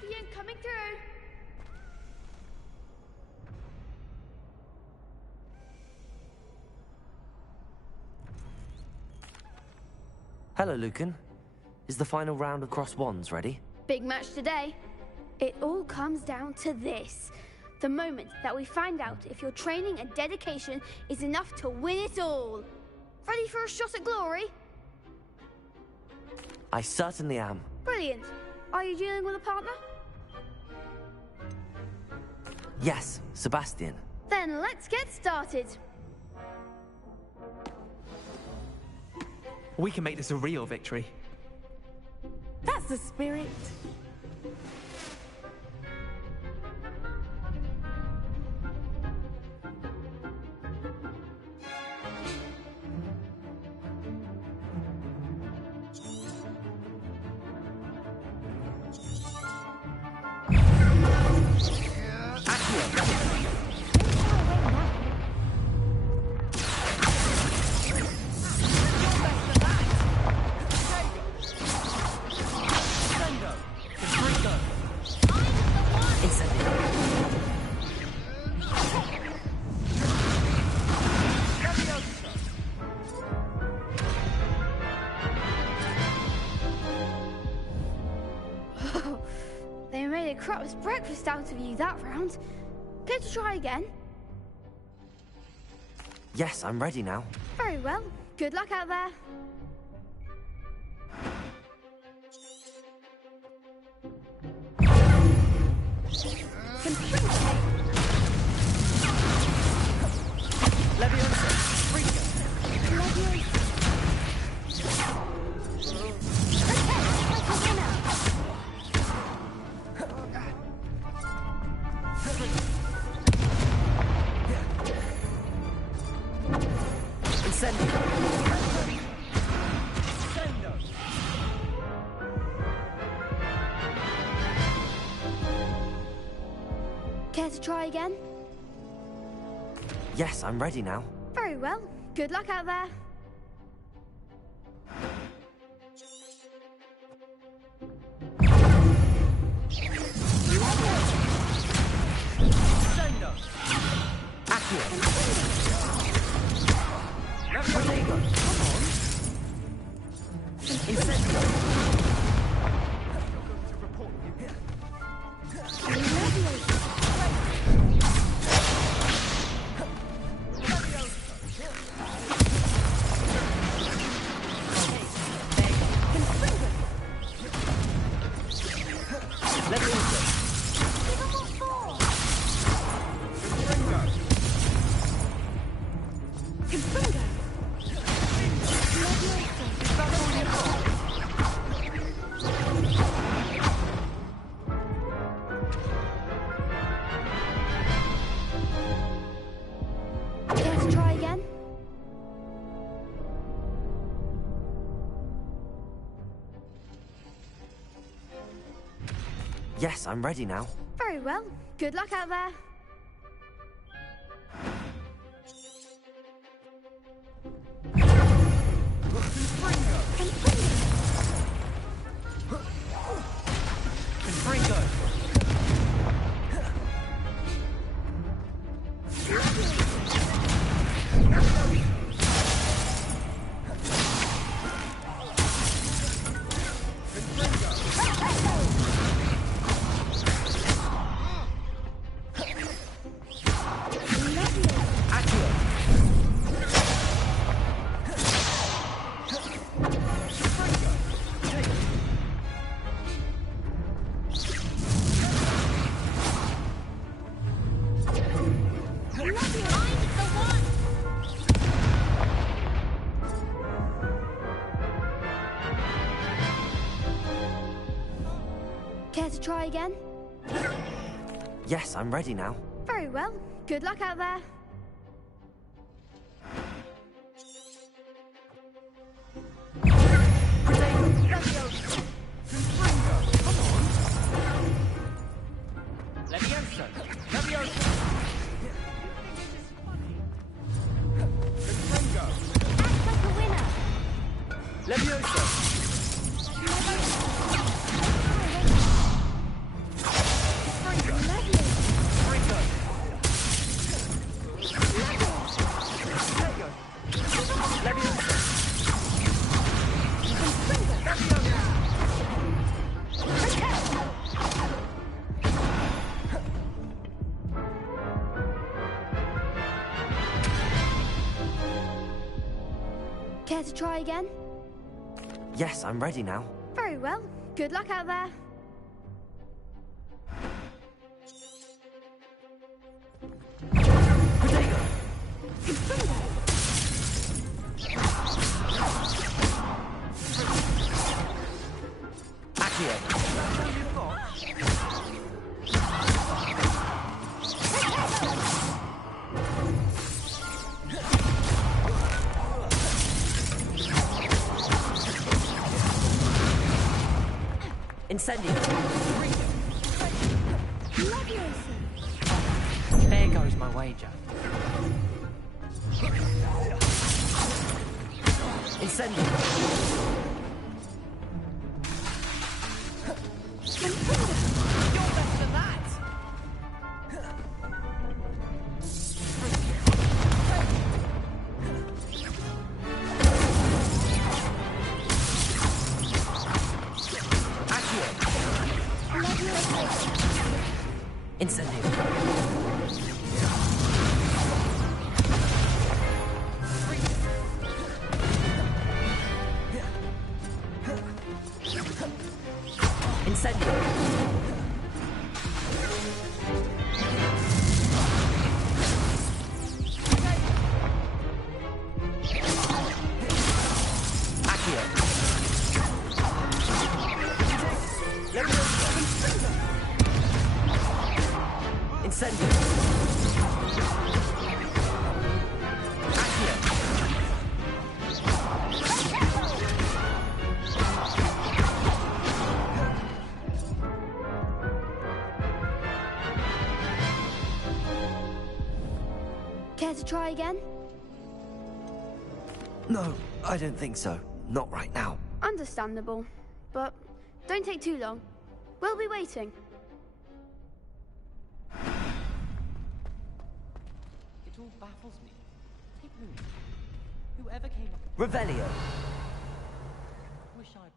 champion coming through. Hello, Lucan. Is the final round of cross wands ready? Big match today. It all comes down to this. The moment that we find out if your training and dedication is enough to win it all. Ready for a shot at glory? I certainly am. Brilliant. Are you dealing with a partner? Yes, Sebastian. Then let's get started. We can make this a real victory. That's the spirit. They made a crap's breakfast out of you that round. Care to try again? Yes, I'm ready now. Very well. Good luck out there. Care to try again? Yes, I'm ready now. Very well. Good luck out there. Yes, I'm ready now. Very well. Good luck out there. Care to try again? Yes, I'm ready now. Very well. Good luck out there. Care to try again? Yes, I'm ready now. Very well. Good luck out there. Incendio. There goes my wager. Incendio. You're better than that! Incendio. Incendio. Accio. Incendio. Accio. Care to try again? No, I don't think so. Not right now. Understandable. But don't take too long. We'll be waiting. It all baffles me. Take who? Whoever came up. Revelio. Wish I'd.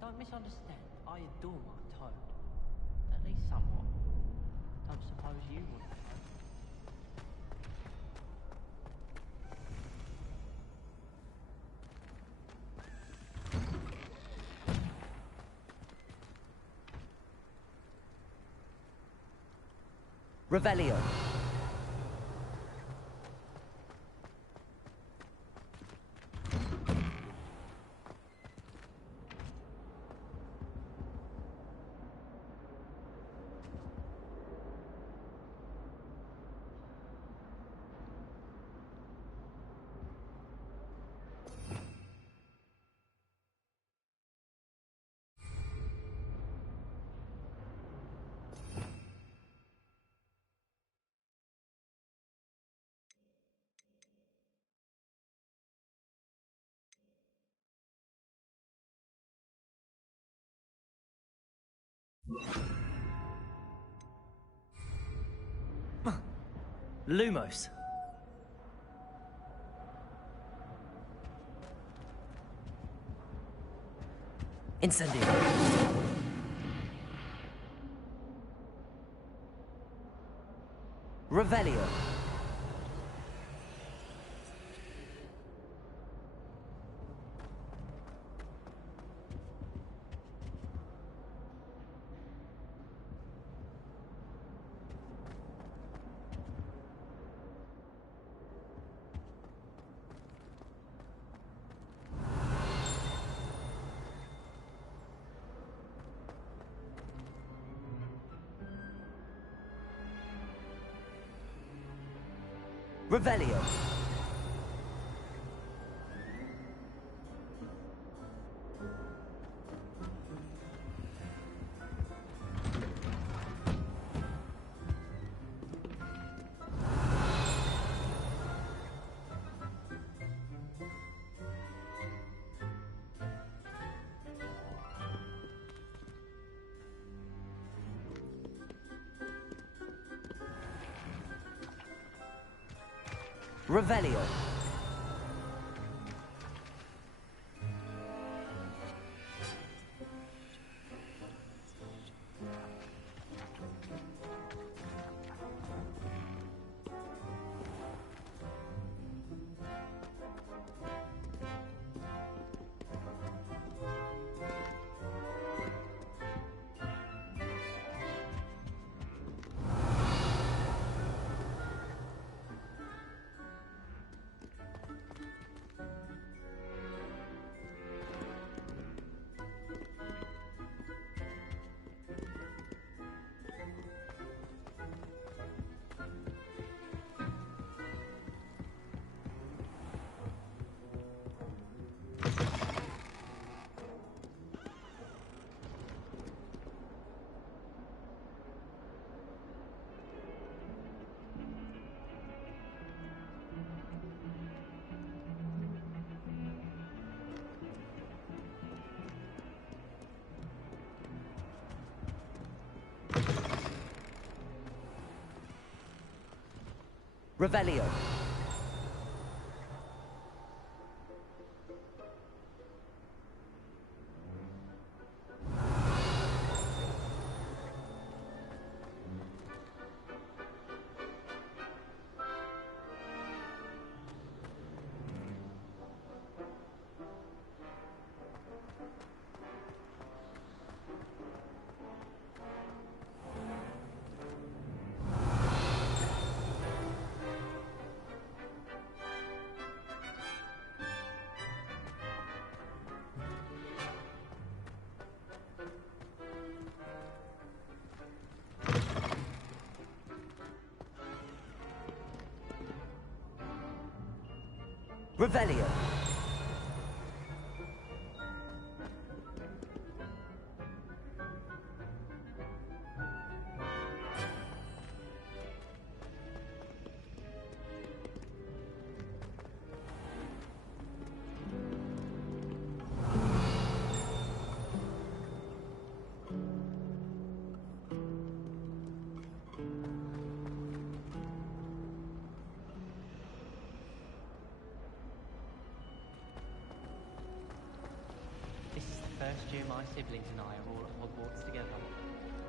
Don't misunderstand. I adore my toad. At least somewhat. Don't suppose you would. Revelio. Lumos. Incendio. Revelio. Revelio. Revelio. Revelio. Revelio. First year my siblings and I are all at Hogwarts together.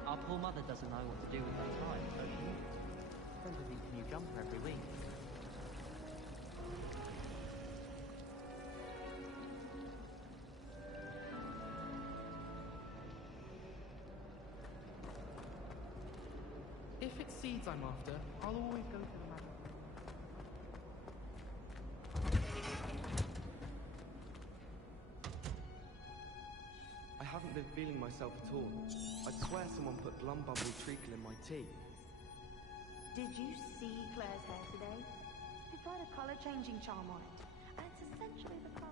Our poor mother doesn't know what to do with her time, so she sends us each new jumper every week. If it's seeds I'm after, I'll always go for the magic. I haven't been feeling myself at all. I'd swear someone put Glumbumble treacle in my tea. Did you see Claire's hair today? They tried a colour-changing charm on it, and it's essentially the colour.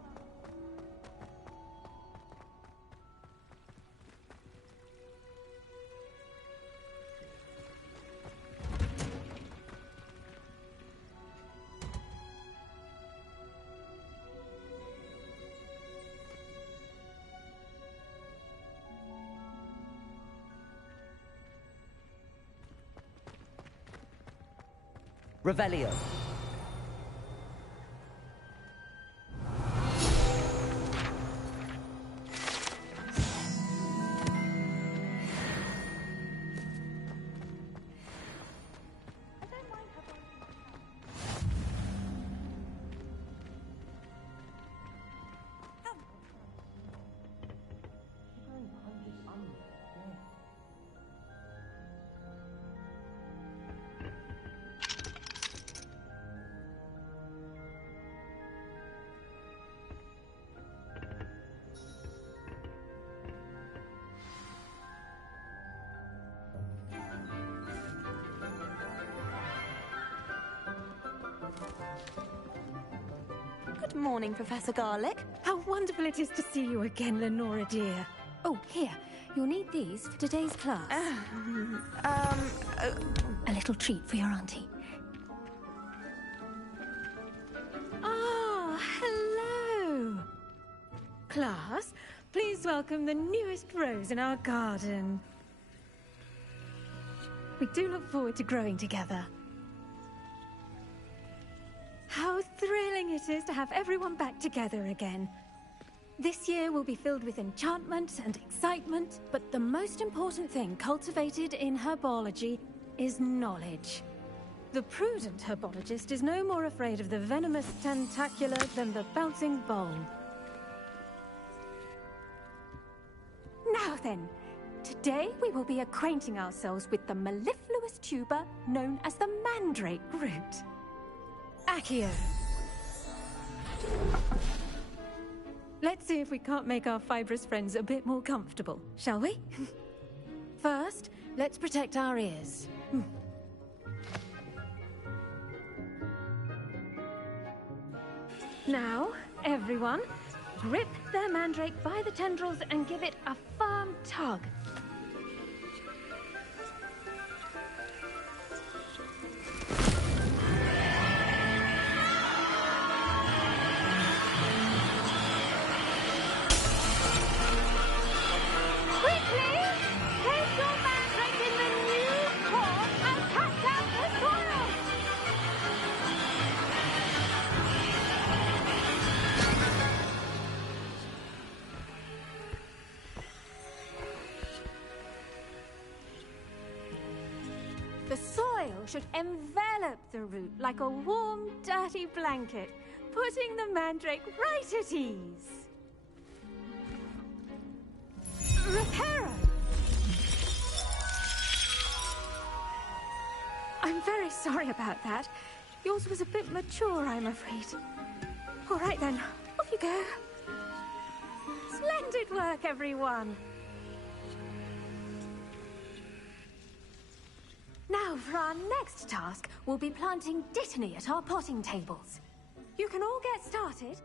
Revelio. Good morning, Professor Garlick. How wonderful it is to see you again, Lenora dear. Oh, here. You'll need these for today's class. A little treat for your auntie. Ah, hello. Class, please welcome the newest rose in our garden. We do look forward to growing together. How thrilling it is to have everyone back together again. This year will be filled with enchantment and excitement, but the most important thing cultivated in herbology is knowledge. The prudent herbologist is no more afraid of the venomous tentacula than the bouncing bulb. Now then, today we will be acquainting ourselves with the mellifluous tuber known as the mandrake root. Accio. Let's see if we can't make our fibrous friends a bit more comfortable, shall we? First, let's protect our ears. Now, everyone, grip their mandrake by the tendrils and give it a firm tug. The soil should envelop the root like a warm, dirty blanket, putting the mandrake right at ease. Reparo! I'm very sorry about that. Yours was a bit mature, I'm afraid. All right then, off you go. Splendid work, everyone. Now, for our next task, we'll be planting Dittany at our potting tables. You can all get started.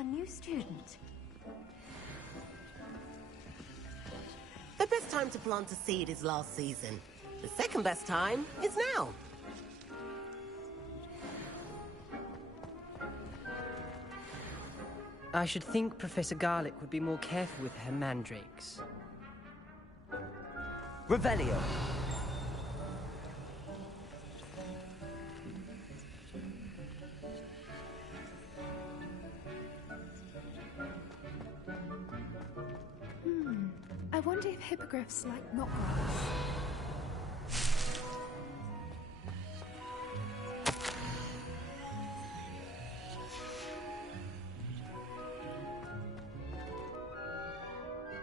our new student. The best time to plant a seed is last season. The second best time is now. I should think Professor Garlick would be more careful with her mandrakes. Revelio. I wonder if hippogriffs like knotgrass.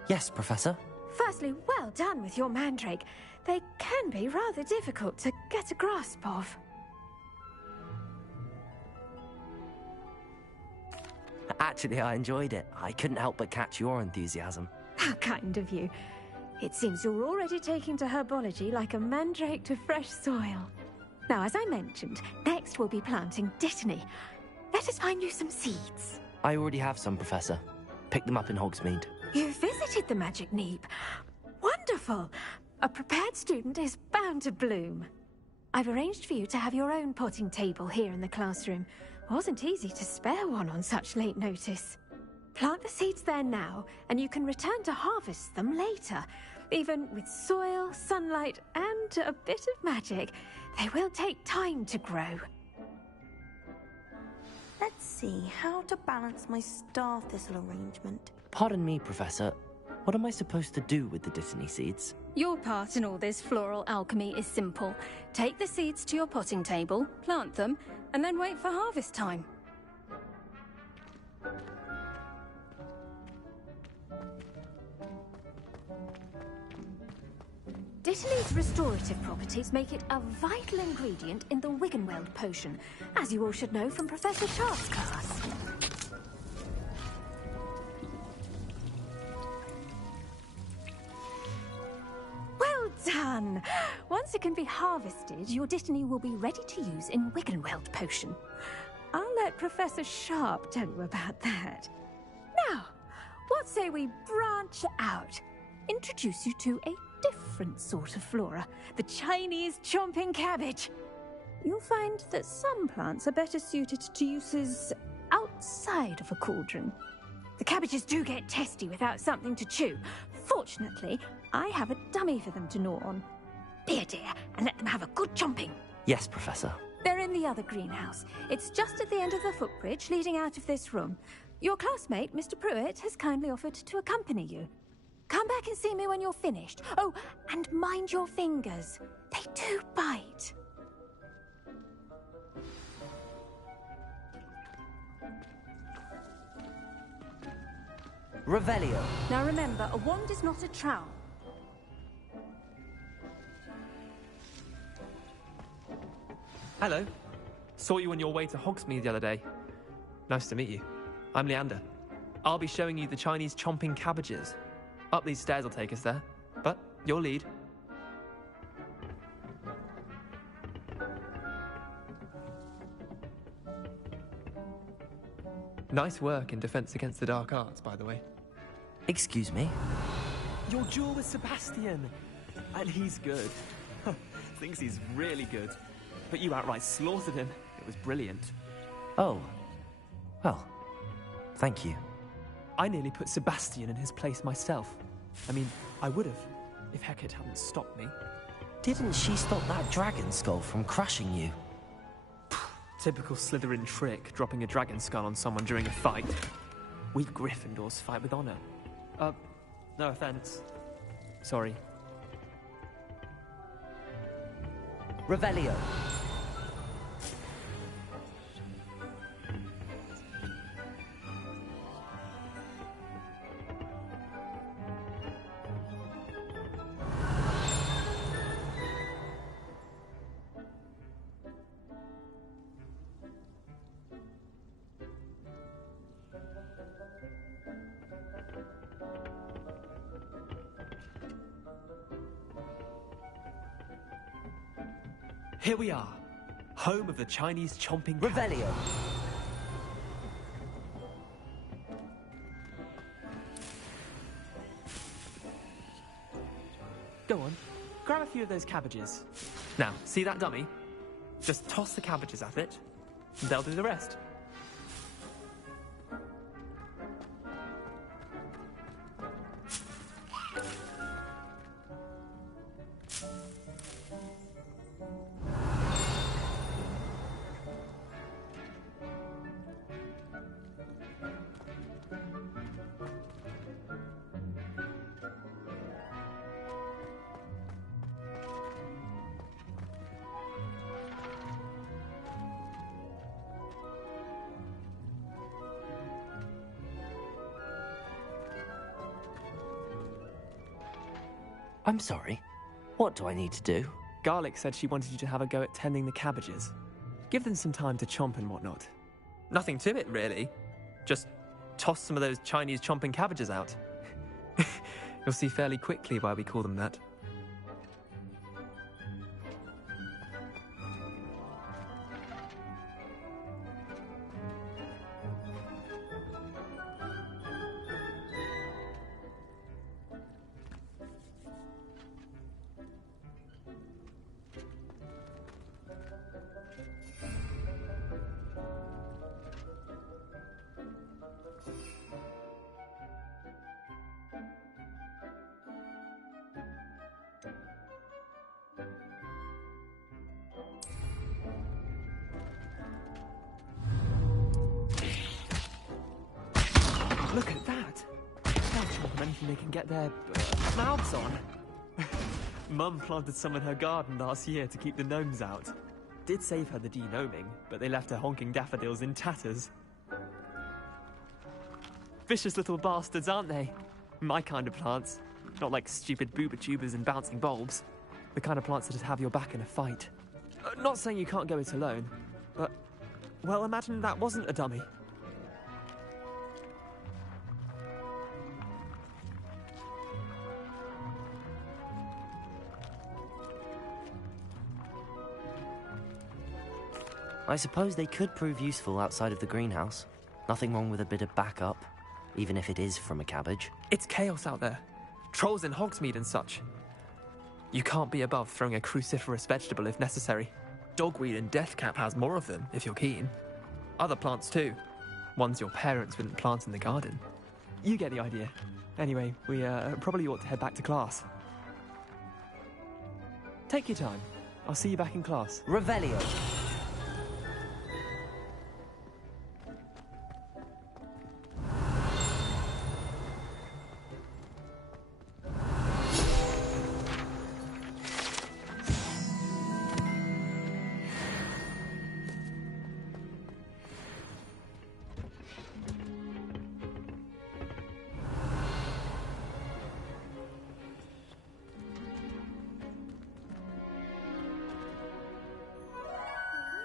Yes, Professor. Firstly, well done with your mandrake. They can be rather difficult to get a grasp of. Actually, I enjoyed it. I couldn't help but catch your enthusiasm. How kind of you. It seems you're already taking to herbology like a mandrake to fresh soil. Now, as I mentioned, next we'll be planting Dittany. Let us find you some seeds. I already have some, Professor. Pick them up in Hogsmeade. You visited the Magic Neep. Wonderful! A prepared student is bound to bloom. I've arranged for you to have your own potting table here in the classroom. Wasn't easy to spare one on such late notice. Plant the seeds there now, and you can return to harvest them later. Even with soil, sunlight, and a bit of magic, they will take time to grow. Let's see how to balance my star thistle arrangement. Pardon me, Professor. What am I supposed to do with the Dittany seeds? Your part in all this floral alchemy is simple. Take the seeds to your potting table, plant them, and then wait for harvest time. Dittany's restorative properties make it a vital ingredient in the Wiggenweld potion, as you all should know from Professor Sharp's class. Well done! Once it can be harvested, your Dittany will be ready to use in Wiggenweld potion. I'll let Professor Sharp tell you about that. Now, what say we branch out? Introduce you to a different sort of flora, the Chinese chomping cabbage. You'll find that some plants are better suited to uses outside of a cauldron. The cabbages do get testy without something to chew. Fortunately, I have a dummy for them to gnaw on. Be a dear and let them have a good chomping. Yes, Professor. They're in the other greenhouse. It's just at the end of the footbridge leading out of this room. Your classmate, Mr. Pruitt, has kindly offered to accompany you. Come back and see me when you're finished. Oh, and mind your fingers. They do bite. Revelio. Now remember, a wand is not a trowel. Hello. Saw you on your way to Hogsmeade the other day. Nice to meet you. I'm Leander. I'll be showing you the Chinese chomping cabbages. Up these stairs will take us there, but your lead. Nice work in Defense Against the Dark Arts, by the way. Excuse me? Your duel with Sebastian! And he's good. Thinks he's really good. But you outright slaughtered him. It was brilliant. Oh. Well, thank you. I nearly put Sebastian in his place myself. I mean, I would have, if Hecate hadn't stopped me. Didn't she stop that dragon skull from crushing you? Typical Slytherin trick, dropping a dragon skull on someone during a fight. We Gryffindors fight with honor. No offense. Sorry. Revelio. Here we are, home of the Chinese chomping Revelio. Go on, grab a few of those cabbages. Now, see that dummy? Just toss the cabbages at it, and they'll do the rest. I'm sorry. What do I need to do? Garlic said she wanted you to have a go at tending the cabbages. Give them some time to chomp and whatnot. Nothing to it, really. Just toss some of those Chinese chomping cabbages out. You'll see fairly quickly why we call them that. Look at that! They'll chomp anything they can get their mouths on. Mum planted some in her garden last year to keep the gnomes out. Did save her the de-gnoming, but they left her honking daffodils in tatters. Vicious little bastards, aren't they? My kind of plants. Not like stupid booba tubers and bouncing bulbs. The kind of plants that'd have your back in a fight. Not saying you can't go it alone, but... well, imagine that wasn't a dummy. I suppose they could prove useful outside of the greenhouse. Nothing wrong with a bit of backup, even if it is from a cabbage. It's chaos out there. Trolls in Hogsmeade and such. You can't be above throwing a cruciferous vegetable if necessary. Dogweed and deathcap has more of them, if you're keen. Other plants too. Ones your parents wouldn't plant in the garden. You get the idea. Anyway, we probably ought to head back to class. Take your time. I'll see you back in class. Revelio.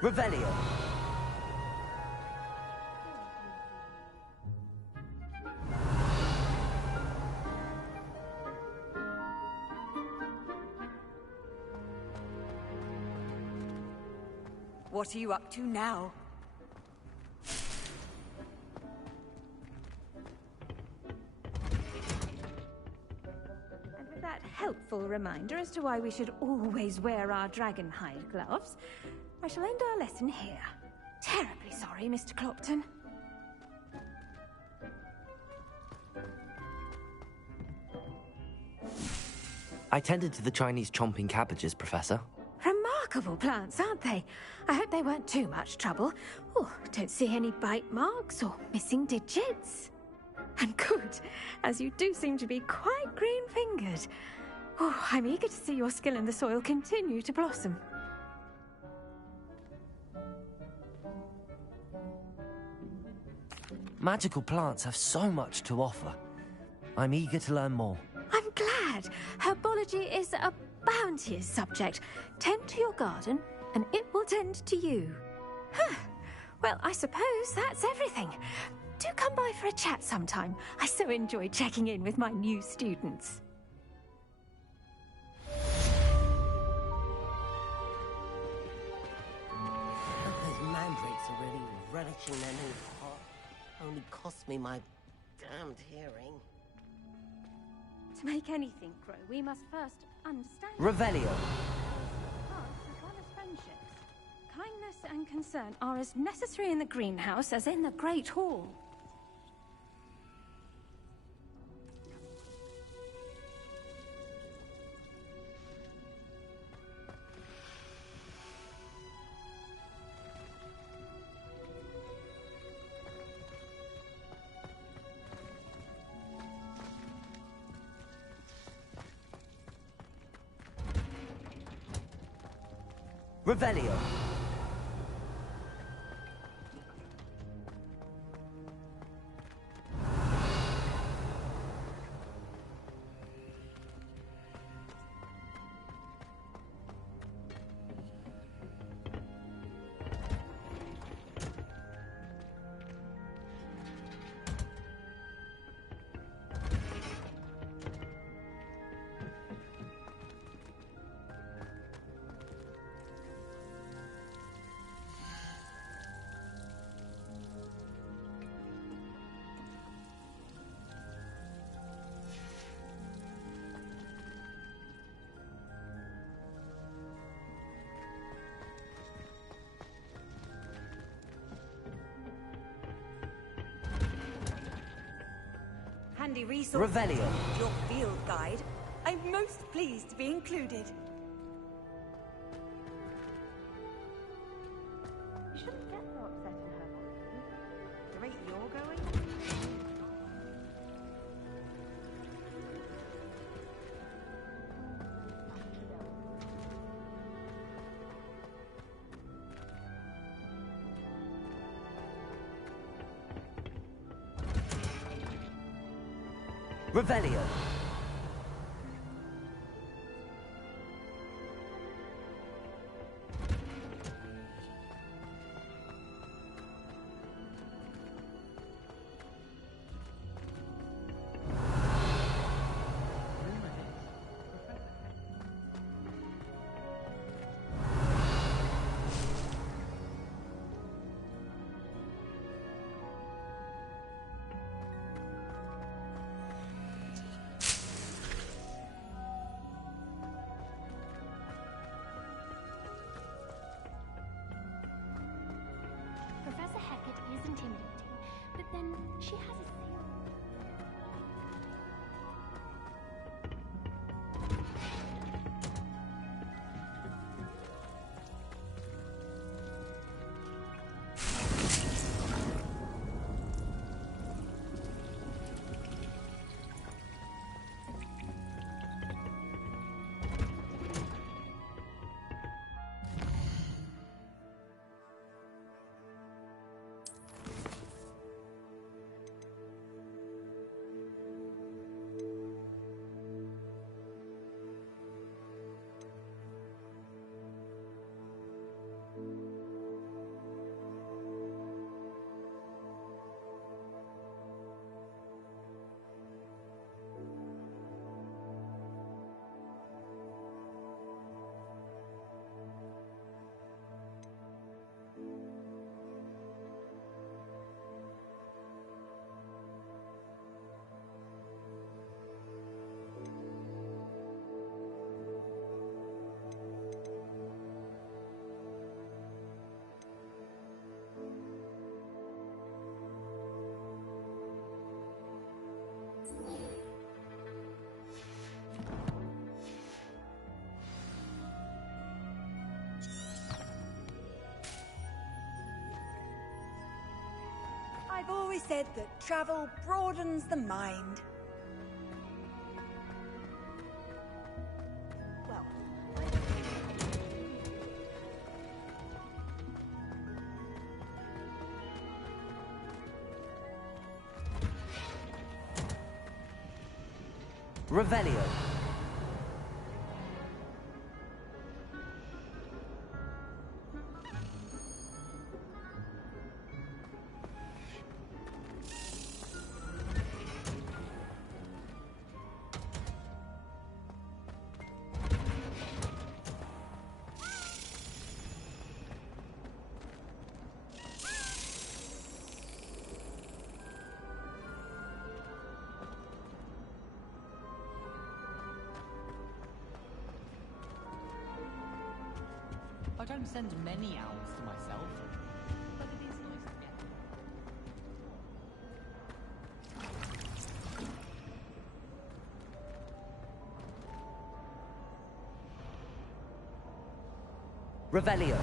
Revelio. What are you up to now? And with that helpful reminder as to why we should always wear our dragonhide gloves, I shall end our lesson here. Terribly sorry, Mr. Clopton. I tended to the Chinese chomping cabbages, Professor. Remarkable plants, aren't they? I hope they weren't too much trouble. Oh, don't see any bite marks or missing digits. And good, as you do seem to be quite green-fingered. Oh, I'm eager to see your skill in the soil continue to blossom. Magical plants have so much to offer. I'm eager to learn more. I'm glad. Herbology is a bounteous subject. Tend to your garden, and it will tend to you. Huh. Well, I suppose that's everything. Do come by for a chat sometime. I so enjoy checking in with my new students. Those mandrakes are really relishing their new pot. Only cost me my damned hearing. To make anything grow, we must first understand Revelio. hearts as well as friendships. Kindness and concern are as necessary in the greenhouse as in the Great Hall. Revelio. Handy resource. Revelio. Your field guide. I'm most pleased to be included. You shouldn't get so upset in her voice. The rate you're going? Revelio. Professor Hecat is intimidating, but then she has a seal. I've always said that travel broadens the mind. Well, Revelio. don't send many owls to myself, but it is nice to get. Revelio.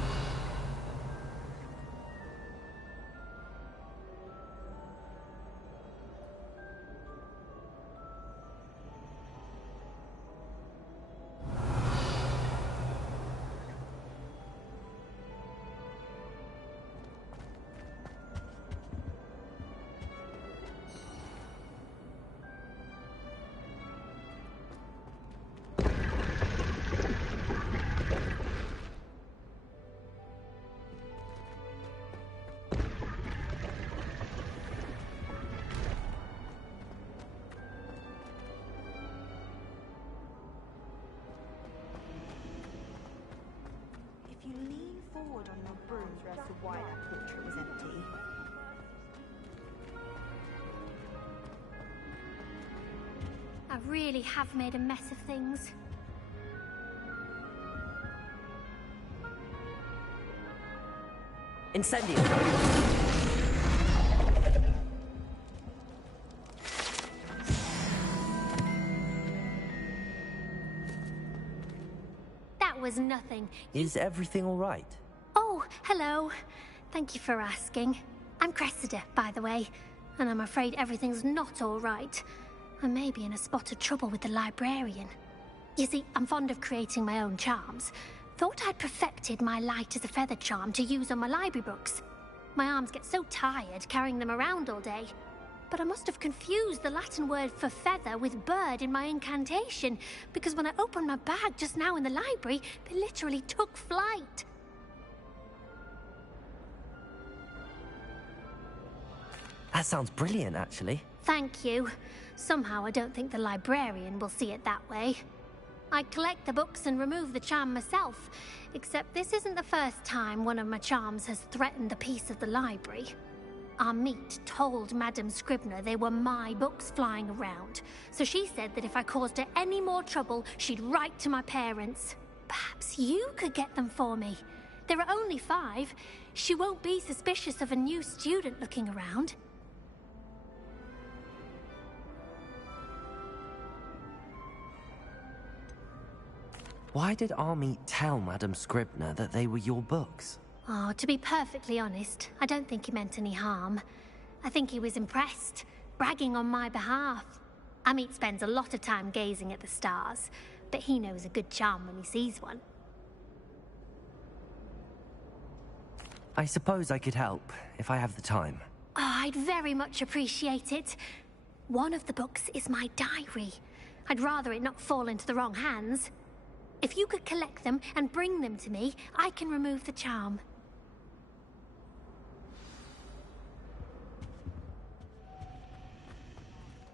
If you lean forward on your brooms, as to why that portrait was empty. I really have made a mess of things. Incendio. That was nothing. Is everything all right? Oh, hello. Thank you for asking. I'm Cressida, by the way, and I'm afraid everything's not all right. I may be in a spot of trouble with the librarian. You see, I'm fond of creating my own charms. Thought I'd perfected my light as a feather charm to use on my library books. My arms get so tired carrying them around all day. But I must have confused the Latin word for feather with bird in my incantation, because when I opened my bag just now in the library, they literally took flight. That sounds brilliant, actually. Thank you. Somehow I don't think the librarian will see it that way. I collect the books and remove the charm myself, except this isn't the first time one of my charms has threatened the peace of the library. Our meet told Madame Scribner they were my books flying around, so she said that if I caused her any more trouble, she'd write to my parents. Perhaps you could get them for me. There are only 5. She won't be suspicious of a new student looking around. Why did Army tell Madame Scribner that they were your books? Oh, to be perfectly honest, I don't think he meant any harm. I think he was impressed, bragging on my behalf. Amit spends a lot of time gazing at the stars, but he knows a good charm when he sees one. I suppose I could help, if I have the time. Oh, I'd very much appreciate it. One of the books is my diary. I'd rather it not fall into the wrong hands. If you could collect them and bring them to me, I can remove the charm.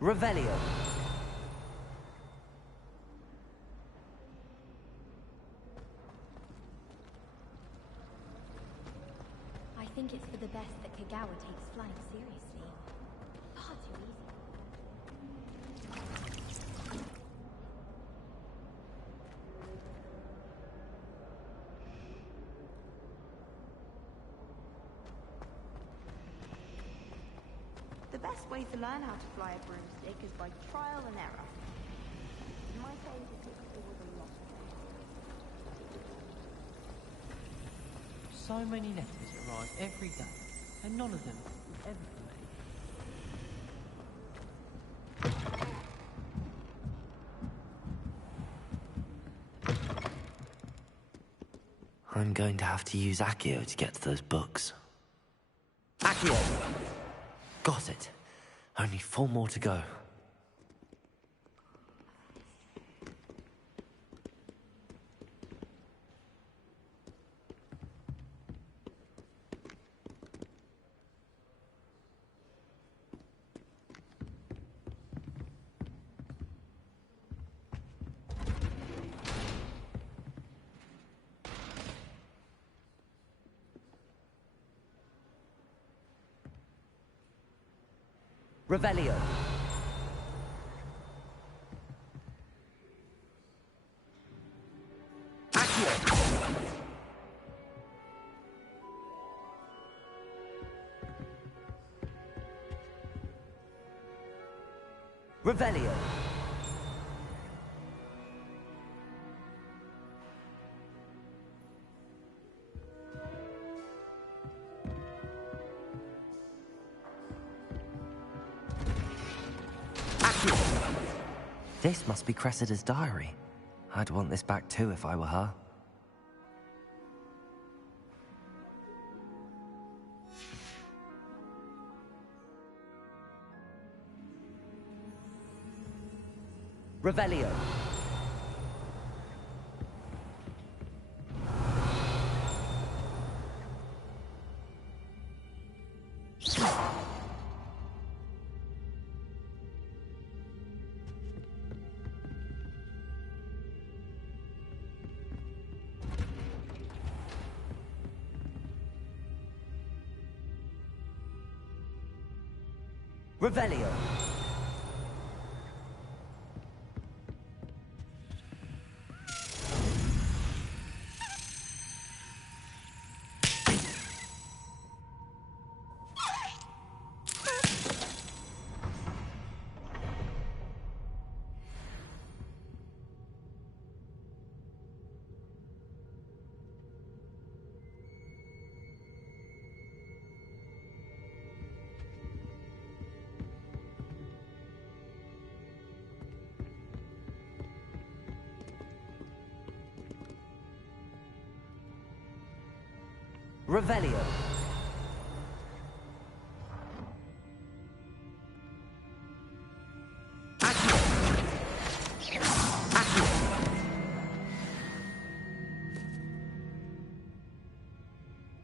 Revelio. I think it's for the best that Kagawa takes flying seriously. Far too easy. The best way to learn how to fly a broomstick is by trial and error. In my case, it was a lot. So many letters arrive every day, and none of them is ever for me. I'm going to have to use Accio to get to those books. Accio. Got it. Only 4 more to go. Revelio. Accio. Revelio. This must be Cressida's diary. I'd want this back too if I were her. Revelio. Revelio.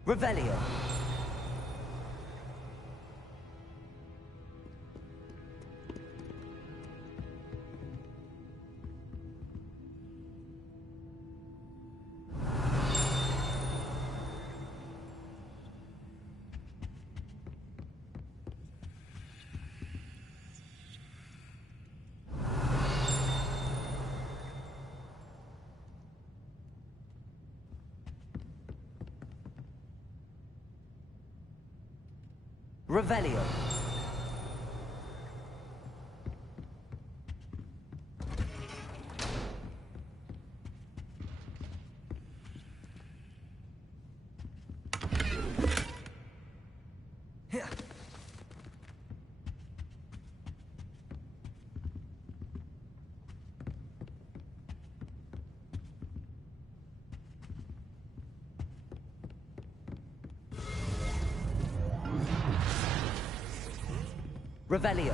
Revelio. Revelio. Revelio. Revelio.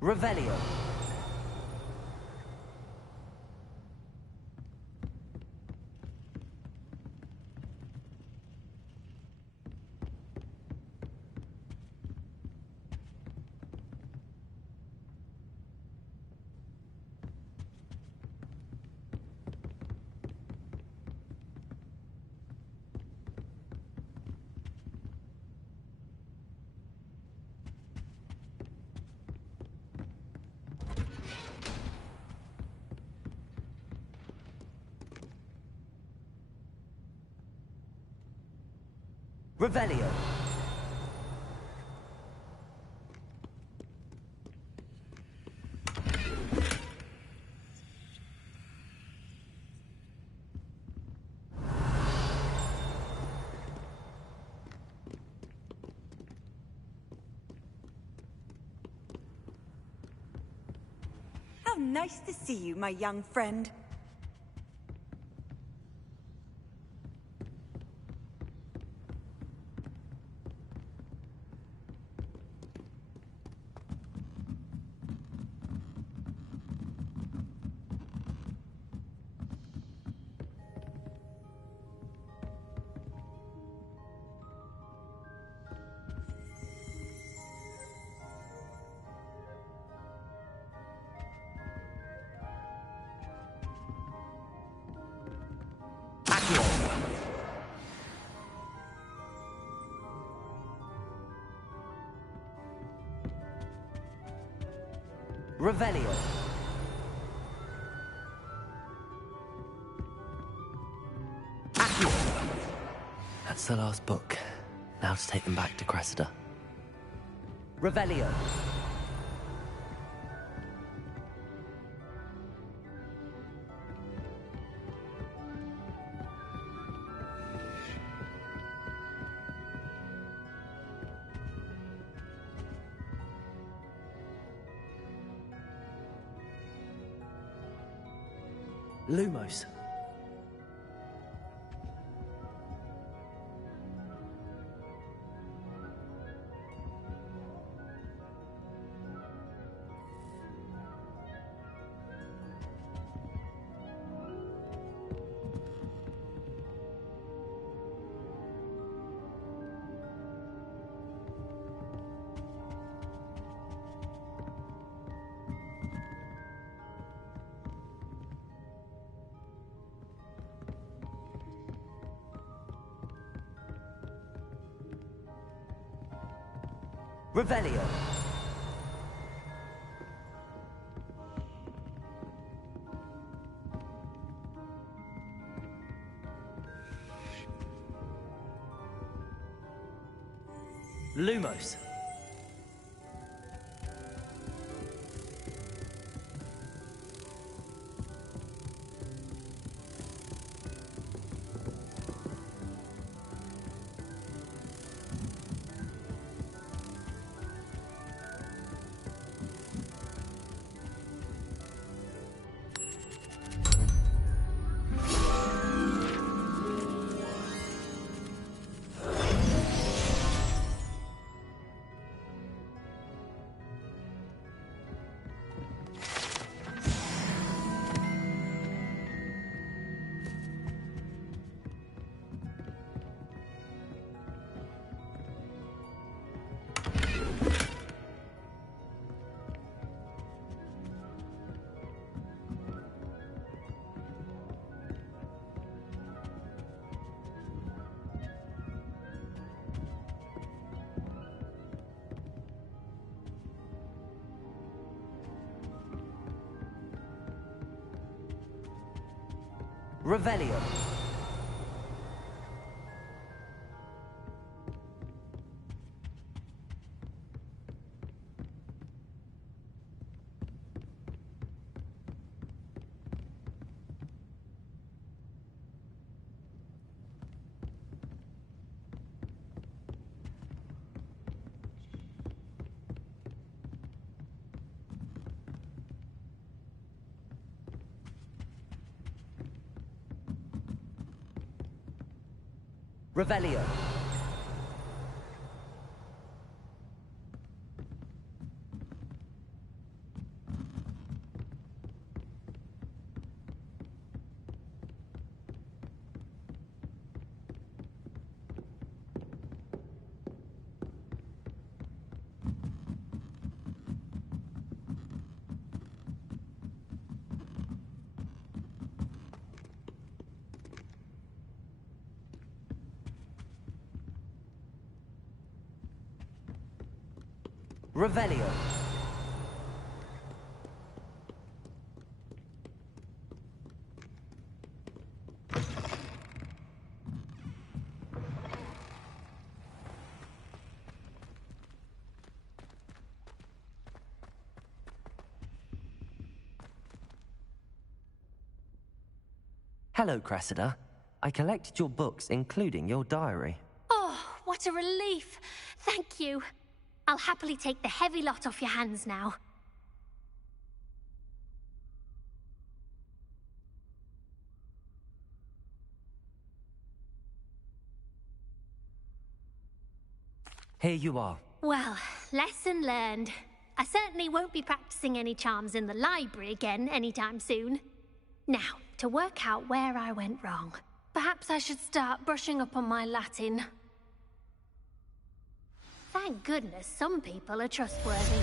Revelio. Revelio. How nice to see you, my young friend. Revelio. That's the last book. Now to take them back to Cressida. Revelio. Lumos. Revelio. Lumos. Revelio. Revelio. Revelio. Hello, Cressida. I collected your books, including your diary. Oh, what a relief. Thank you. I'll happily take the heavy lot off your hands now. Here you are. Well, lesson learned. I certainly won't be practicing any charms in the library again anytime soon. Now, to work out where I went wrong. Perhaps I should start brushing up on my Latin. Thank goodness some people are trustworthy.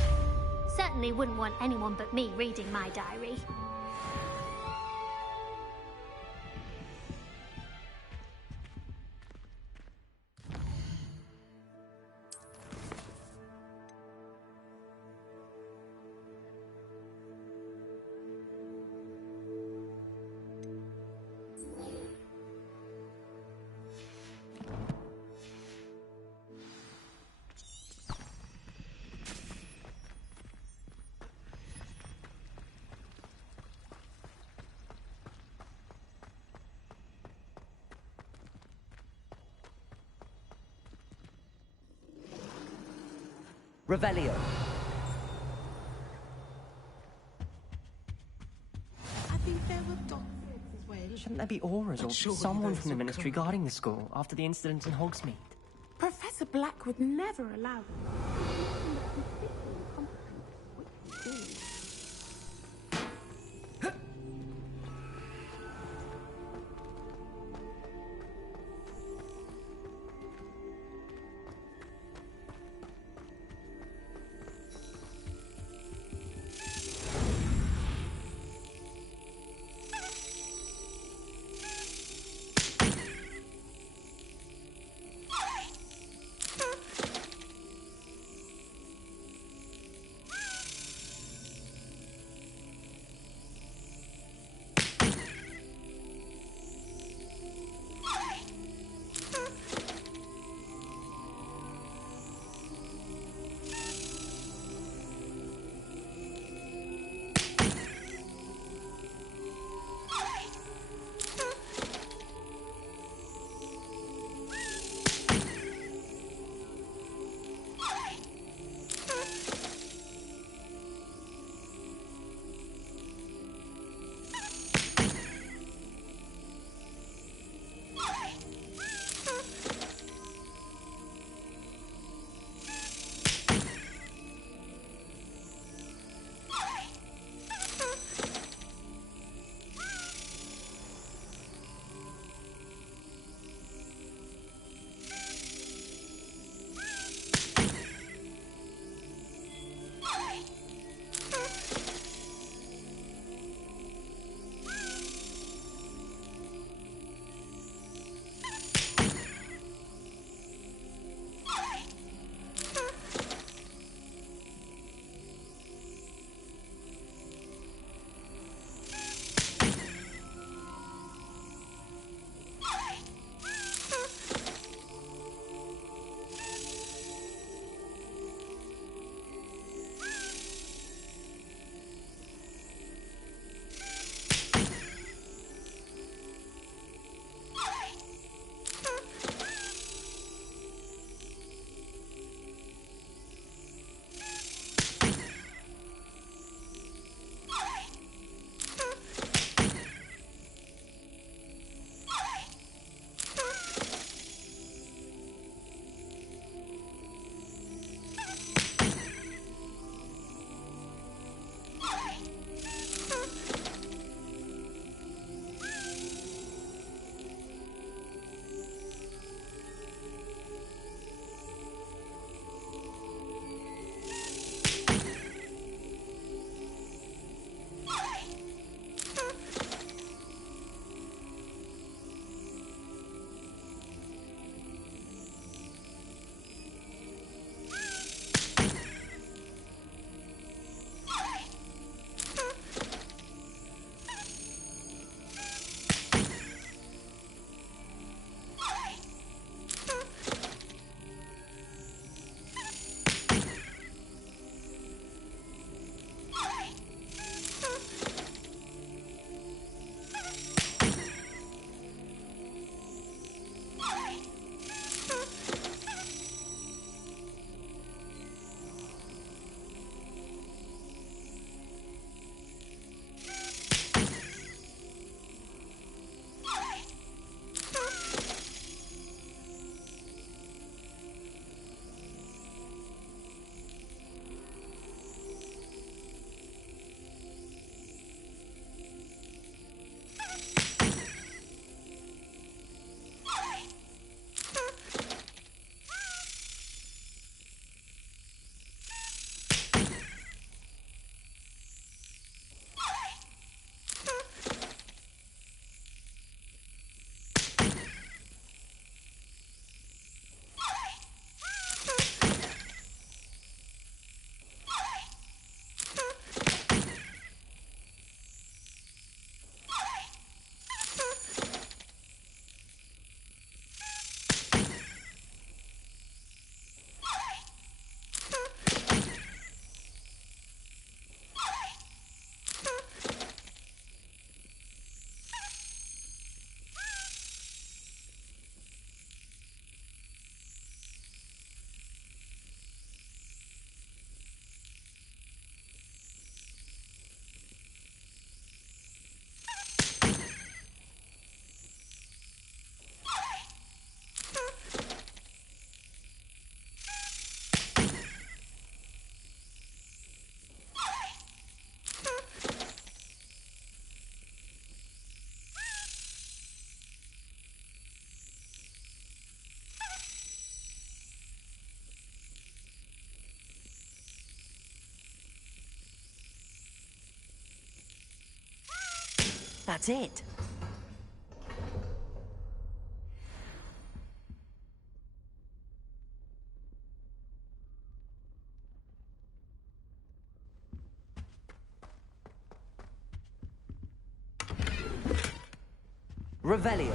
Certainly wouldn't want anyone but me reading my diary. Revelio. I think there were doctors as well. Shouldn't there be auras or someone from the Ministry guarding the school after the incident in Hogsmeade? Professor Black would never allow That's it. Revelio.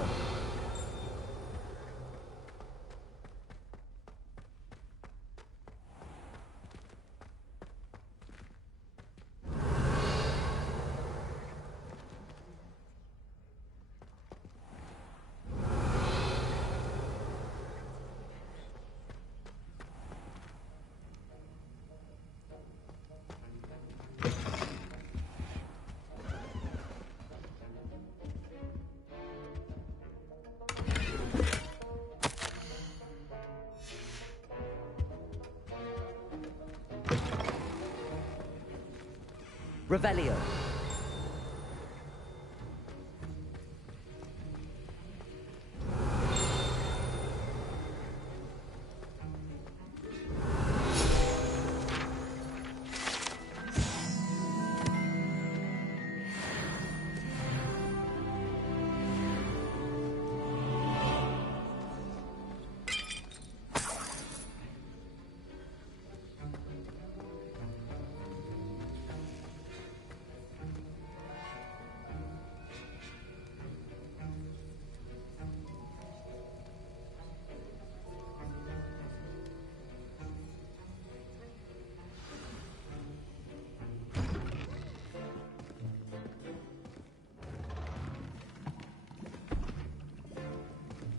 Revelio.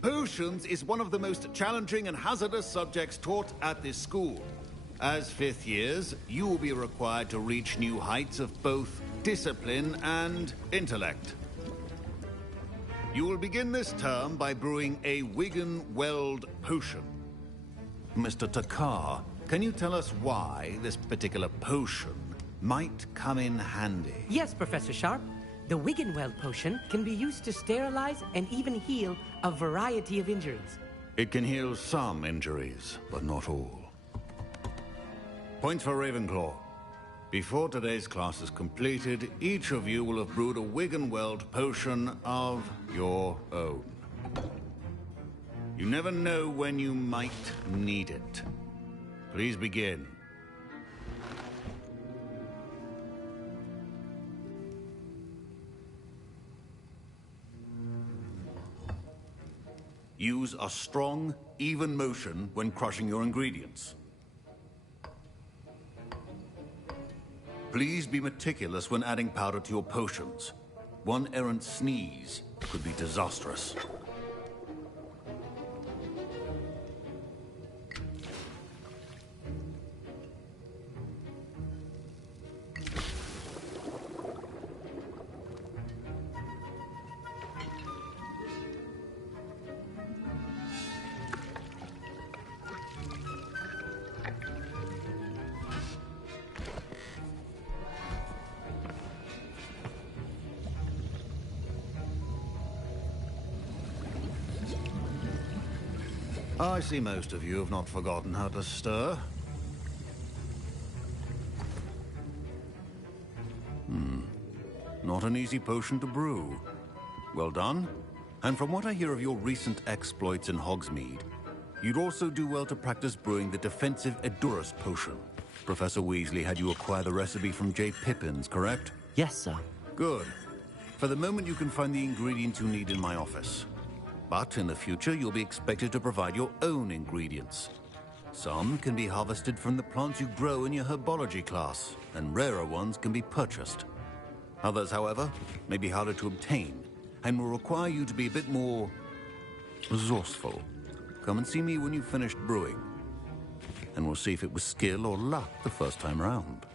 Potions is one of the most challenging and hazardous subjects taught at this school. As fifth years, you will be required to reach new heights of both discipline and intellect. You will begin this term by brewing a Wiggenweld potion. Mr. Takar, can you tell us why this particular potion might come in handy? Yes, Professor Sharp. The Wiggenweld potion can be used to sterilize and even heal a variety of injuries. It can heal some injuries, but not all. Points for Ravenclaw. Before today's class is completed, each of you will have brewed a Wiggenweld potion of your own. You never know when you might need it. Please begin. Use a strong, even motion when crushing your ingredients. Please be meticulous when adding powder to your potions. One errant sneeze could be disastrous. I see most of you have not forgotten how to stir. Not an easy potion to brew. Well done. And from what I hear of your recent exploits in Hogsmeade, you'd also do well to practice brewing the defensive Edurus potion. Professor Weasley had you acquire the recipe from J. Pippin's, correct? Yes, sir. Good. For the moment, you can find the ingredients you need in my office. But in the future, you'll be expected to provide your own ingredients. Some can be harvested from the plants you grow in your herbology class, and rarer ones can be purchased. Others, however, may be harder to obtain, and will require you to be a bit more resourceful. Come and see me when you've finished brewing, and we'll see if it was skill or luck the first time round.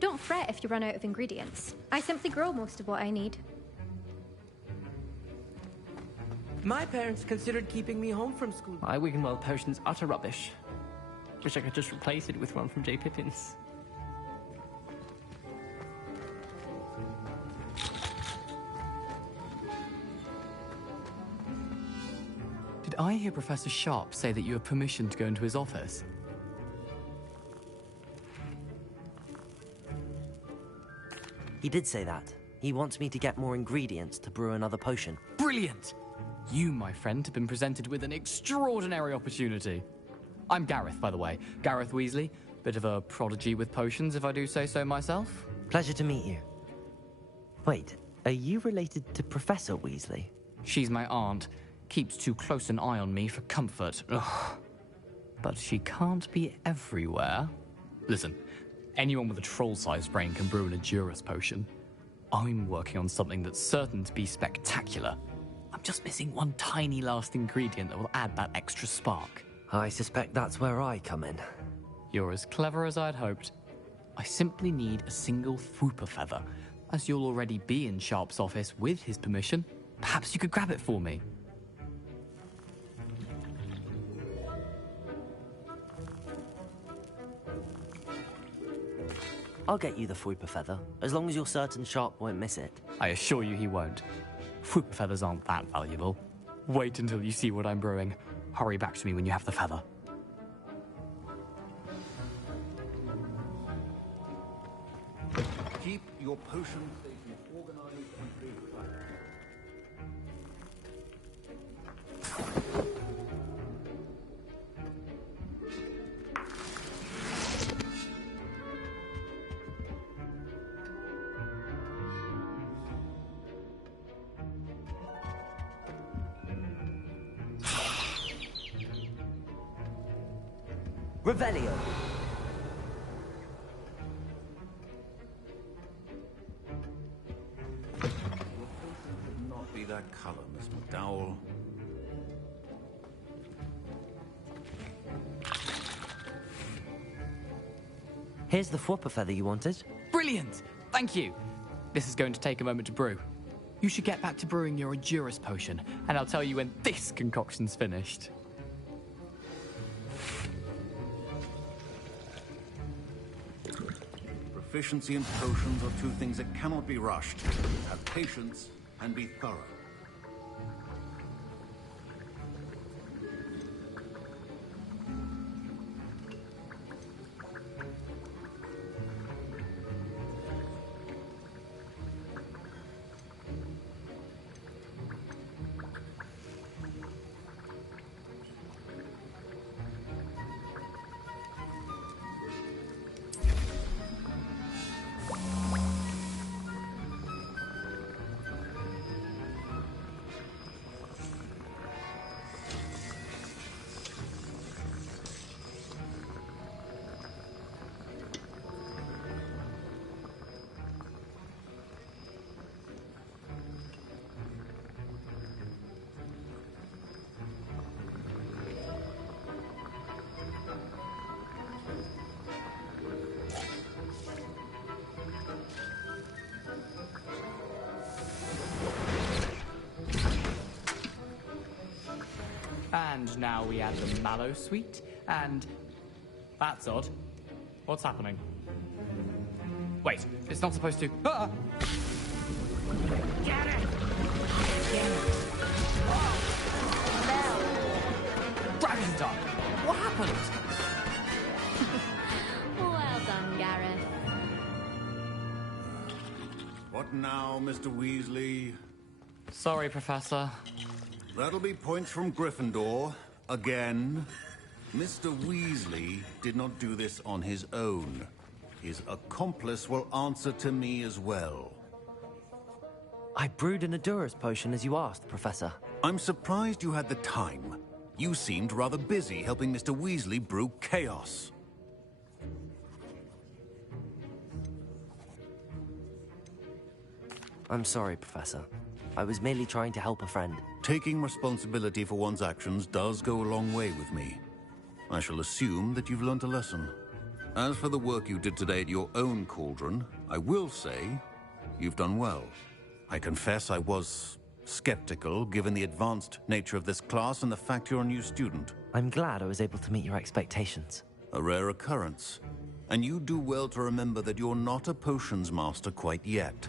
Don't fret if you run out of ingredients. I simply grow most of what I need. My parents considered keeping me home from school. My Wiggenweld potion's utter rubbish. Wish I could just replace it with one from J. Pippin's. Did I hear Professor Sharp say that you have permission to go into his office? He did say that. He wants me to get more ingredients to brew another potion. Brilliant! You, my friend, have been presented with an extraordinary opportunity. I'm Gareth, by the way. Gareth Weasley. Bit of a prodigy with potions, if I do say so myself. Pleasure to meet you. Wait, are you related to Professor Weasley? She's my aunt. Keeps too close an eye on me for comfort. Ugh. But she can't be everywhere. Listen, anyone with a troll-sized brain can brew an Endurus potion. I'm working on something that's certain to be spectacular. I'm just missing one tiny last ingredient that will add that extra spark. I suspect that's where I come in. You're as clever as I'd hoped. I simply need a single Fwooper feather. As you'll already be in Sharp's office with his permission, perhaps you could grab it for me. I'll get you the Fwooper feather, as long as you're certain Sharp won't miss it. I assure you he won't. Fwooper feathers aren't that valuable. Wait until you see what I'm brewing. Hurry back to me when you have the feather. Keep your potion station organized and purified. Revelio! Not be that color, Miss McDowell. Here's the Fwooper feather you wanted. Brilliant! Thank you! This is going to take a moment to brew. You should get back to brewing your Endurus potion, and I'll tell you when this concoction's finished. Proficiency and potions are two things that cannot be rushed. Have patience and be thorough. And now we add the mallow sweet, and... That's odd. What's happening? Wait, it's not supposed to... Ah! Get it! Dragon Duck! What happened? Well done, Gareth. What now, Mr. Weasley? Sorry, Professor. That'll be points from Gryffindor. Again. Mr. Weasley did not do this on his own. His accomplice will answer to me as well. I brewed an Endurus potion as you asked, Professor. I'm surprised you had the time. You seemed rather busy helping Mr. Weasley brew chaos. I'm sorry, Professor. I was merely trying to help a friend. Taking responsibility for one's actions does go a long way with me. I shall assume that you've learnt a lesson. As for the work you did today at your own cauldron, I will say you've done well. I confess I was skeptical, given the advanced nature of this class and the fact you're a new student. I'm glad I was able to meet your expectations. A rare occurrence. And you do well to remember that you're not a potions master quite yet.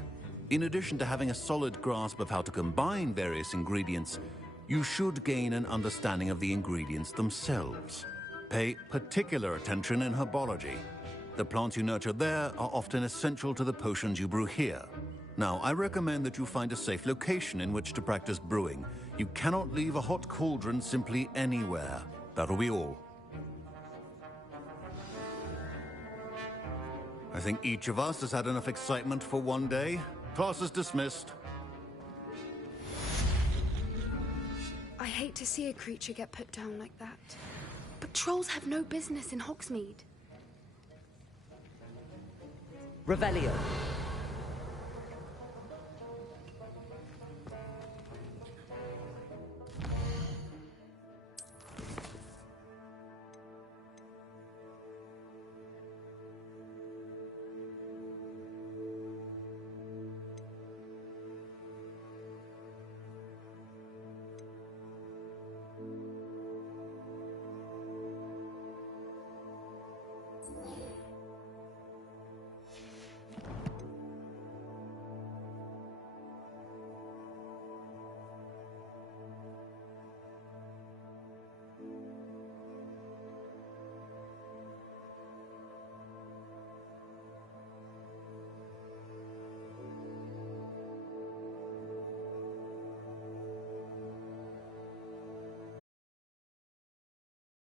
In addition to having a solid grasp of how to combine various ingredients, you should gain an understanding of the ingredients themselves. Pay particular attention in herbology. The plants you nurture there are often essential to the potions you brew here. Now, I recommend that you find a safe location in which to practice brewing. You cannot leave a hot cauldron simply anywhere. That'll be all. I think each of us has had enough excitement for one day. Class is dismissed. I hate to see a creature get put down like that. But trolls have no business in Hogsmeade. Revelio.